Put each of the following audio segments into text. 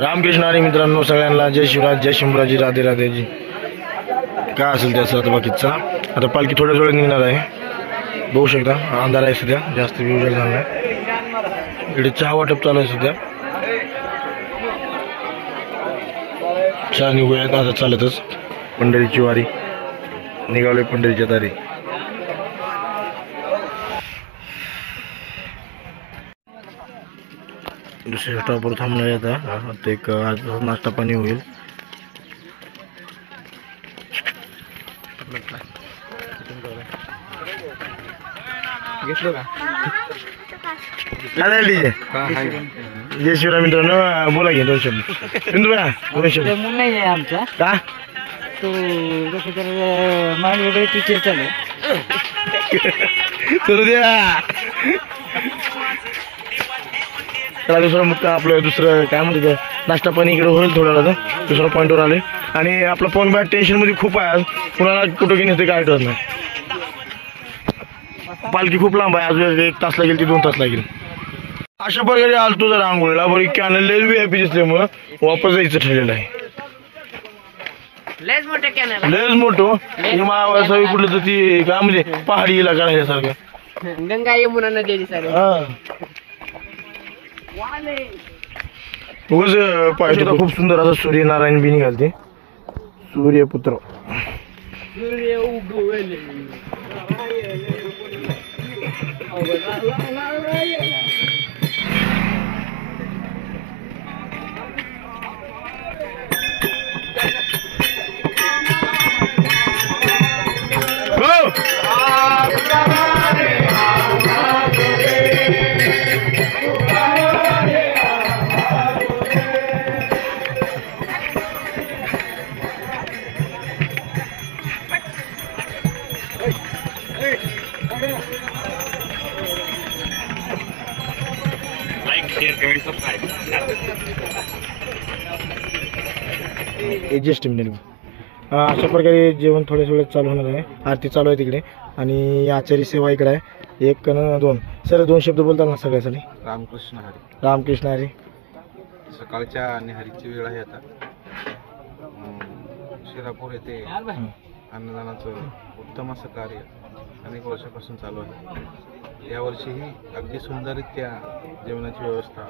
रामकृष्ण हरी मित्रांनो, सगळ्यांना जय शिवराज, जय शंभूराजी, राधे राधेजी. काय असेल त्याचं आता बाकीचा. आता पालखी थोड्या वेळ निघणार आहे. बघू शकता अंधार आहे सध्या, जास्त उजेड झाला नाही. इकडे चहा वाटप चालू आहे सध्या. चहा निघूयात आता चालतच. पंढरीची वारी निघालोय, पंढरीच्या दारी. दुसऱ्या स्टॉपवर थांबणार आहे आता. एक नाश्ता पाणी होईल. घेतलं का? जय शिवराय मित्रांनो, बोला घे दोन शब्द. बिंदू बा दोन शब्द. नाही आहे आमचा का तो जसं तर मांड वगैरे टीचर चालू करू द्या. त्याला दुसरं मुक्का आपलं दुसरं काय म्हणते नाश्ता पाणी इकडे होईल थोडा वेळा. दुसरा पॉईंटवर आले आणि आपला फोन बॅग टेन्शन मध्ये खूप आहे. कुणाला कुठं घेऊन येते काय कळत नाही. पालखी खूप लांब आहे, अजून 1 तास लागेल ते 2 तास लागेल. अशा प्रकारे आलतो जर आंघोळीला बरी कॅनल लय VIP दिसल्यामुळं वापस जायचं ठरलेलं आहे. लयच मोठे कॅनल, लयच मोठं मावासावी कुठलं तर ती काय म्हणजे पहाडी इलाका राहिल्यासारखं. गंगा यमुना नदी सर. उगाच पाहिजे खूप सुंदर असं सूर्यनारायण बी निघालते. सूर्यपुत्र सूर्य उगवले. अशा प्रकारे जेवण थोड्या वेळात चालू होणार आहे. आरती चालू आहे तिकडे आणि आचारी सेवा इकडे आहे. 1 आणि 2 सर 2 शब्द बोलतात ना सगळ्यासाठी. रामकृष्ण हरी. रामकृष्ण हरी. सकाळच्या निहारीची वेळ आहे आता. शिरापूर येथे अन्नदानाचं उत्तम असं कार्य अनेक वर्षापासून चालू आहे. यावर्षीही अगदी सुंदररित्या जेवणाची व्यवस्था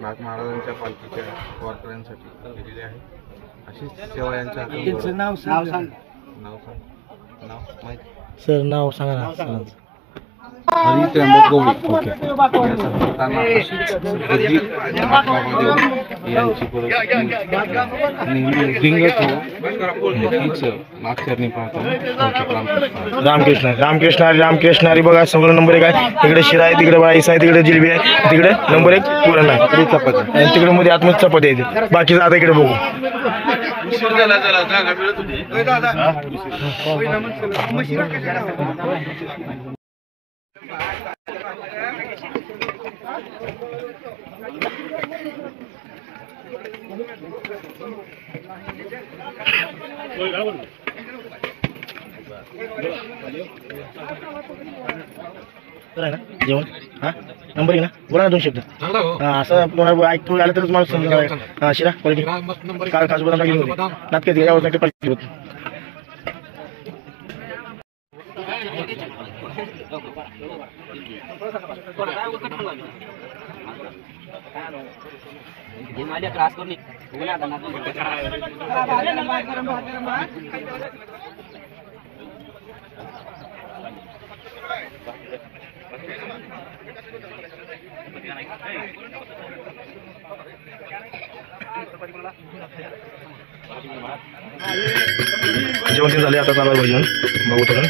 महाराजांच्या पालखीच्या वारकऱ्यांसाठी केलेली आहे. अशीच सेवा यांच्या नाव सांग. नाव माहिती सर नाव सांगा ना सरांचं. हरी त्र्यंबक गवळी. यांची रामकृष्ण रामकृष्ण हरी रामकृष्ण हरी. बघा सगळं नंबर 1 आहे. तिकडे शिरा आहे, तिकडे बाईस आहे, तिकडे जिलेबी आहे, तिकडे नंबर 1 पुरण आहे, चपाती आणि तिकडे मध्ये आतमध्ये चपाती आहे. बाकीचं आता इकडे बघू. जेवण हा नंबर 1 ना. बोला ना 2 शब्द. असं तुम्हाला ऐकतो आलं तरच मला समजा. शिरा क्वालिटी काल काजू बदाम टाकली होती नात काय यावर क्वालिटी होत. माझ्या क्लास करून जेवण झाले आता चालू आहे भजन. बघू तर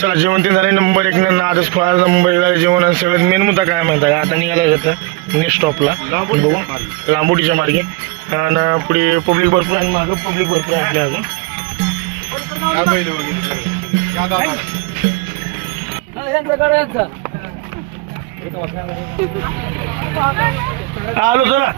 चला जेवण ते झाले. नंबर 1 नादच फळ नंबर जेवण आणि सगळ्यात मेन मुद्दा काय माहिती आहे आता निघाला जातं नेक्स्ट स्टॉपला बघू लांबोटीच्या मार्गे आणि पुढे पब्लिक भरपूर आहे मागं पब्लिक भरपूर आहे आपल्या अजून. आलो चला.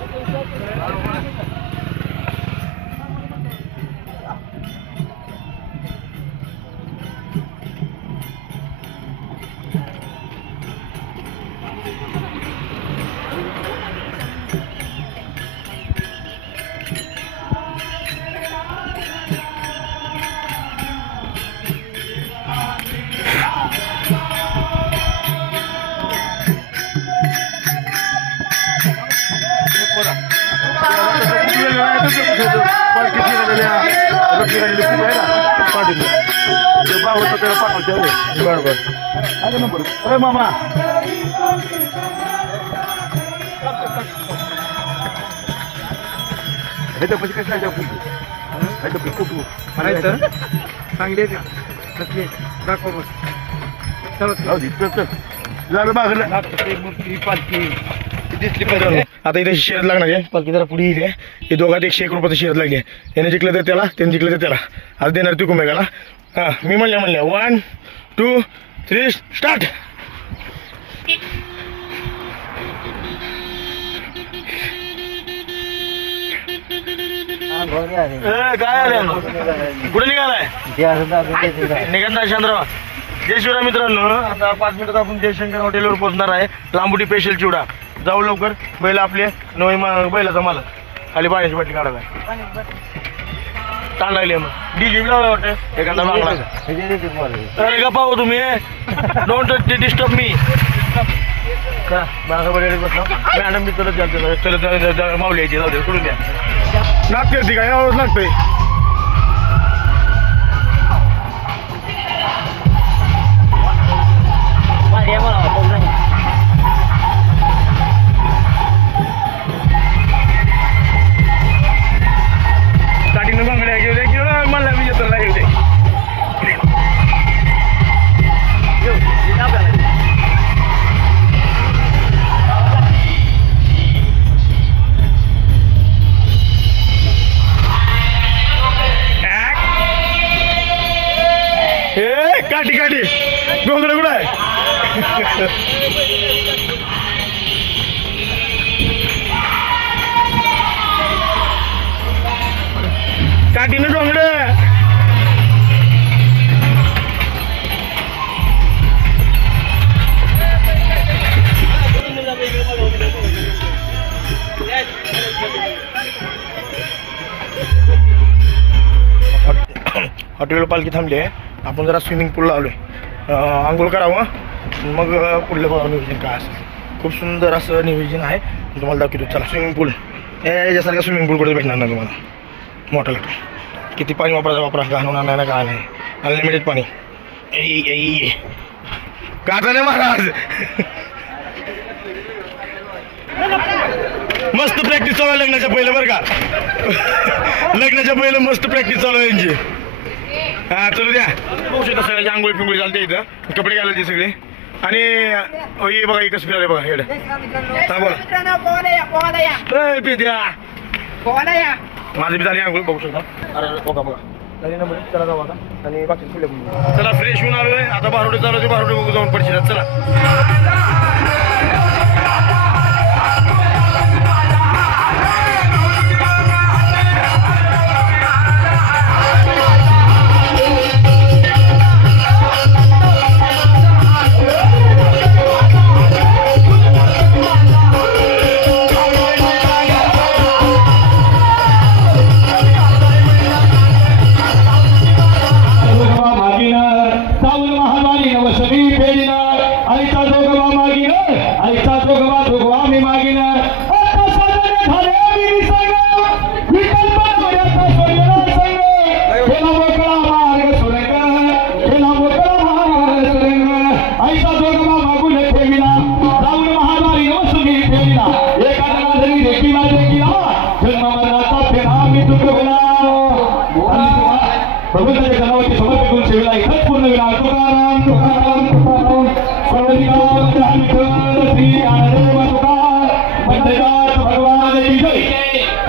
बरोबर मामा आता इथे शर्यत लागणार आहे, पालखी जरा पुढे येईल. हे दोघात 101 रुपयाची शर्यत लागली आहे. याने जिंकलं तर त्याला, त्याने जिंकलं तर त्याला. आज देणार तू कुमेगाला. हा मी म्हणल्या 1 2 3 स्टार्ट. काय आले कुठे निघालाय निघाला चंद्रवा. जय शिवराय मित्रांनो, आता 5 मिनिटात आपण जयशंकर हॉटेलवर पोहोचणार आहे. लांबुटी स्पेशल चिवडा. जाऊ लवकर. बैल आपले नवी बैलाचा मालक खाली पाण्याची बाटली काढायला ताण लागली. मग डीजे लावला वाटतं एखादा मागला. अरे गप्पा हो तुम्ही, डोंट डिस्टर्ब मी. मॅडम मी चलत माऊली यायची, जाऊ दे सोडून द्या. लागते ती काय यावंच लागतंय. काठीनं बांगड्या घेऊ दे किंवा मला विजेतर लागेल ते. काठी काठी डोंगर कुठं आहे. काठीनं डोंगर. हॉटेलवर पालखी थांबली आहे. आपण जरा स्विमिंग पूलला आलोय. आंघोळ करावं मग पुढलं बघा नियोजन काय असेल. खूप सुंदर असं नियोजन आहे, तुम्हाला दाखवतो. चला स्विमिंग पूल. याच्यासारखा स्विमिंग पूल कुठे भेटणार नाही तुम्हाला. मोठा लागतो. किती पाणी वापरा घाण होणार नाही ना, काय नाही. अनलिमिटेड पाणी. काचा नाही महाराज. मस्त प्रॅक्टिस चालू आहे लग्नाच्या पहिलं बरं का. लग्नाच्या पहिलं मस्त प्रॅक्टिस चालू आहे यांची. हा चलू द्या. सगळ्याची आंघोळी पिंगोळी चालते इथं. कपडे घालायचे सगळे. आणि हे बघा एकच फिरायला बघा हेड. हा बोला माझं बी झाली आंघोळ बघू शकता. अरे बघा बघा झाली नंबर. चला जाऊ आता. आणि बाकी चला फ्रेश होऊन आलोय. आता बारोडे चालू होते. बारोडे बघू जाऊन पडशील. चला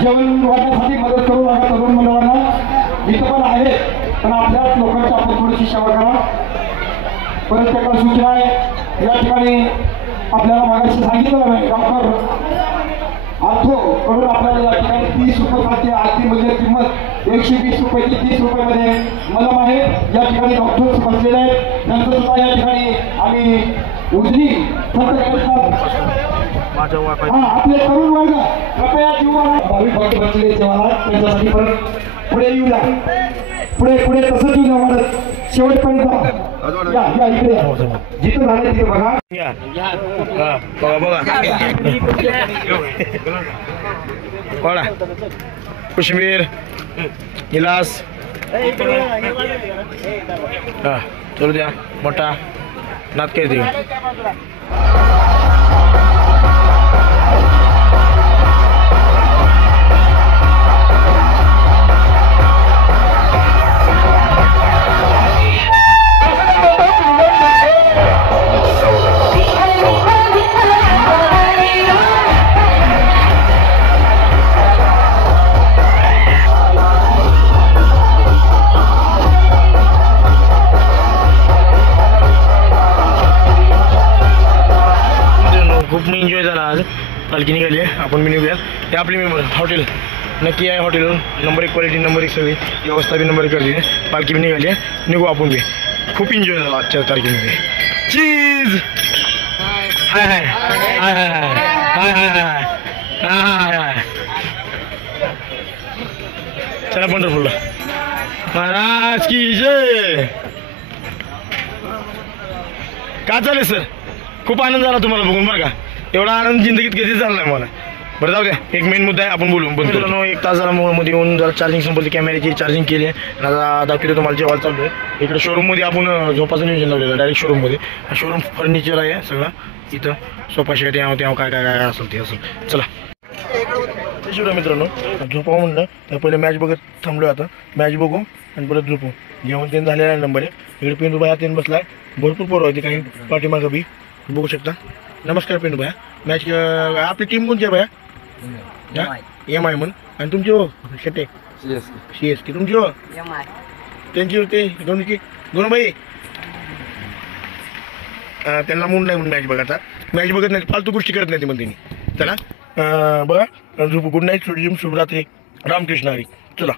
जेवण वाटण्यासाठी मदत करू नका तरुण मंडळांना. इथं पण आहे, पण आपल्याच लोकांची आपण थोडीशी सेवा करा. परत त्याला सूचना आहे. या ठिकाणी आपल्याला मागाशी सांगितलं नाही, डॉक्टर आर्थो कडून आपल्याला या ठिकाणी 30 रुपये खाते आरती म्हणजे किंमत 120 रुपये ती 30 रुपयामध्ये मलम आहे. या ठिकाणी डॉक्टर्स बसलेले आहेत. नंतर सुद्धा या ठिकाणी आम्ही उजनी आपले तरुण वर्ग कृपया भाविक भक्त बसलेले जेव्हा त्यांच्यासाठी परत पुढे येऊ द्या. पुढे पुढे तसंच येऊ द्या. वाढत शेवटपर्यंत या इकडे जिथं झालं तिथे बघा. बघा काश्मीर गिलास. हा चलू द्या. मोठा नात काय देऊ. आपण बी निघूया. ते आपली मेंबर हॉटेल नक्की आहे. हॉटेल नंबर 1 क्वालिटी, नंबर 1 सगळी व्यवस्था बी नंबर 1 करते. पालखी बी निघाली आहे. निघू आपण बी. खूप एन्जॉय झाला आजच्या तारखेमध्ये. चीज हाय हाय हाय हाय हाय हाय हाय हाय हाय. चला पंढरपूरला. महाराज की जय. का चालेल सर, खूप आनंद झाला तुम्हाला बघून बरं का. एवढा आनंद जिंदगीत कधीच झाला नाही मला. बरं जाऊ द्या, एक मेन मुद्दा आहे, आपण बोलून बंद करू. 1 तास झाला मोबाईलमध्ये येऊन जरा चार्जिंग संपली, कॅमेऱ्याची चार्जिंग केली. आता दाखवतो तुम्हाला जेव्हा चालू आहे. इकडे शोरूममध्ये आपण झोपाचं नियोजन लावलेलं डायरेक्ट शोरूममध्ये. शोरूम फर्निचर आहे सगळं इथं. सोफा शेट यावं तेव्हा काय काय काय असेल ते असेल. चला शिवराय मित्रांनो, झोपावं म्हणलं तर पहिले मॅच बघत थांबलो. आता मॅच बघू आणि परत झोपू. जेवण तेन झालेला आहे. नंबर आहे इकडे. पेंडू भाया तेन बसलाय. भरपूर पोरं होती, काही पाठीमागं बी बघू शकता. नमस्कार पेंडू भाया. मॅच आपली टीम कोणती आहे भाया? MI म्हणून. आणि तुमची हो शेटे CSK तुमची हो त्यांची होते दोन्हीची दोन भाई. त्यांना मूड नाही म्हणून मॅच बघायचा. मॅच बघत नाही, फालतू गोष्टी करत नाही ते म्हणते. चला बघा झोपू. गुड नाईट, शुभरात्री, रामकृष्ण हरी. चला.